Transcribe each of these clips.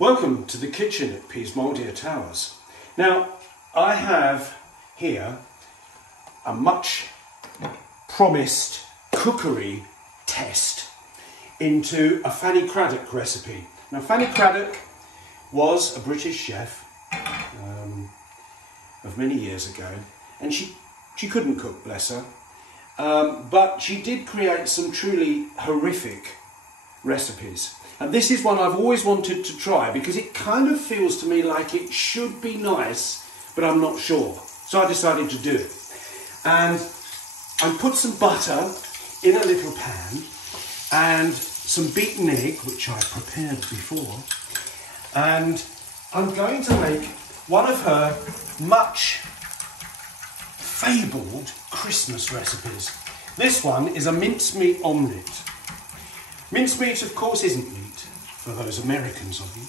Welcome to the kitchen at Peasmaldia Towers. Now, I have here a much promised cookery test into a Fanny Cradock recipe. Now, Fanny Cradock was a British chef of many years ago, and she couldn't cook, bless her, but she did create some truly horrific recipes. And this is one I've always wanted to try because it kind of feels to me like it should be nice, but I'm not sure. So I decided to do it. And I put some butter in a little pan and some beaten egg, which I prepared before. And I'm going to make one of her much fabled Christmas recipes. This one is a mincemeat omelette. Mincemeat, of course, isn't meat, for those Americans of you.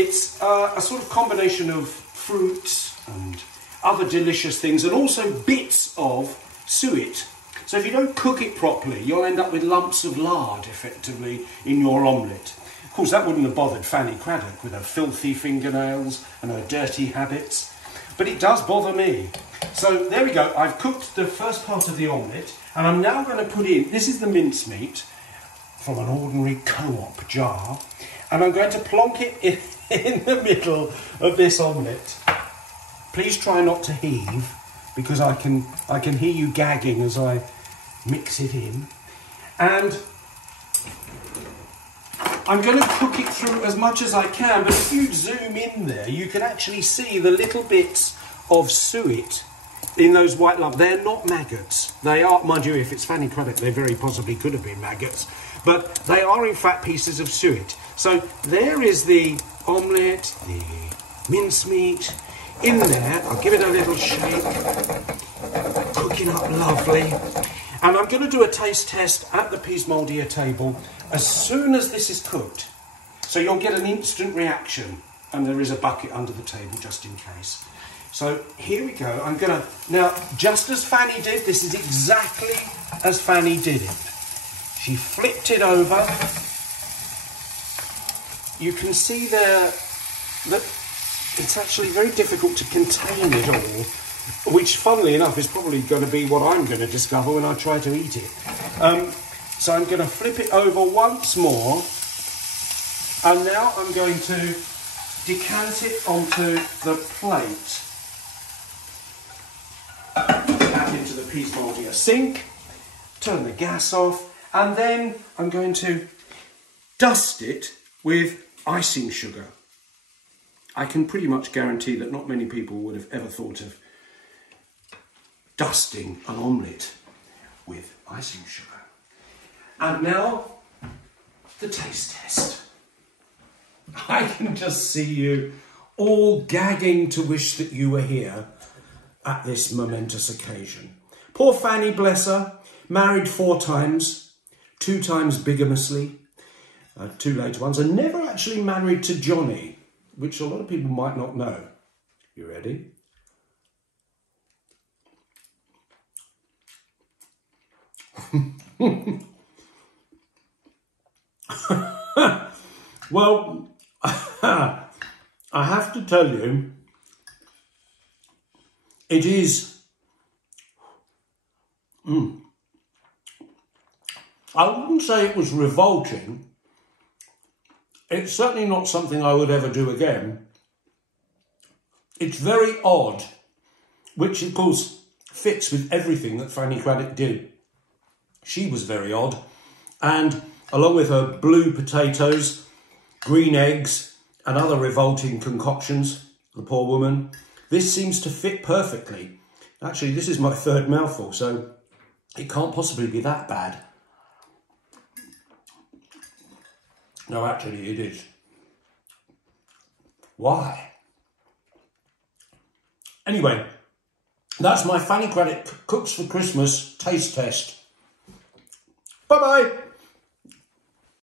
It's a sort of combination of fruits and other delicious things, and also bits of suet. So if you don't cook it properly, you'll end up with lumps of lard, effectively, in your omelette. Of course, that wouldn't have bothered Fanny Cradock with her filthy fingernails and her dirty habits, but it does bother me. So there we go. I've cooked the first part of the omelette, and I'm now going to put in, this is the mincemeat, from an ordinary co-op jar, and I'm going to plonk it in the middle of this omelette. Please try not to heave, because I can hear you gagging as I mix it in. And I'm going to cook it through as much as I can, but if you zoom in there, you can actually see the little bits of suet in those white lumps. They're not maggots. They are, mind you, if it's Fanny Cradock, they very possibly could have been maggots. But they are in fact pieces of suet. So there is the omelette, the mincemeat in there. I'll give it a little shake, cooking up lovely. And I'm going to do a taste test at the Peasmaldia table as soon as this is cooked. So you'll get an instant reaction, and there is a bucket under the table just in case. So here we go. I'm going to, now just as Fanny did, this is exactly as Fanny did it. She flipped it over. You can see there that it's actually very difficult to contain it all, which, funnily enough, is probably going to be what I'm going to discover when I try to eat it. So I'm going to flip it over once more, and now I'm going to decant it onto the plate. Add into the Peasmaldia sink, turn the gas off, and then I'm going to dust it with icing sugar. I can pretty much guarantee that not many people would have ever thought of dusting an omelette with icing sugar. And now, the taste test. I can just see you all gagging to wish that you were here at this momentous occasion. Poor Fanny, bless her, married 4 times. 2 times bigamously, 2 later ones, and never actually married to Johnny, which a lot of people might not know. You ready? Well, I have to tell you, it is... I wouldn't say it was revolting. It's certainly not something I would ever do again. It's very odd, which of course fits with everything that Fanny Cradock did. She was very odd, and along with her blue potatoes, green eggs, and other revolting concoctions, the poor woman, this seems to fit perfectly. Actually, this is my 3rd mouthful, so it can't possibly be that bad. No, actually it is. Why? Anyway, that's my Fanny Cradock Cooks for Christmas taste test. Bye-bye.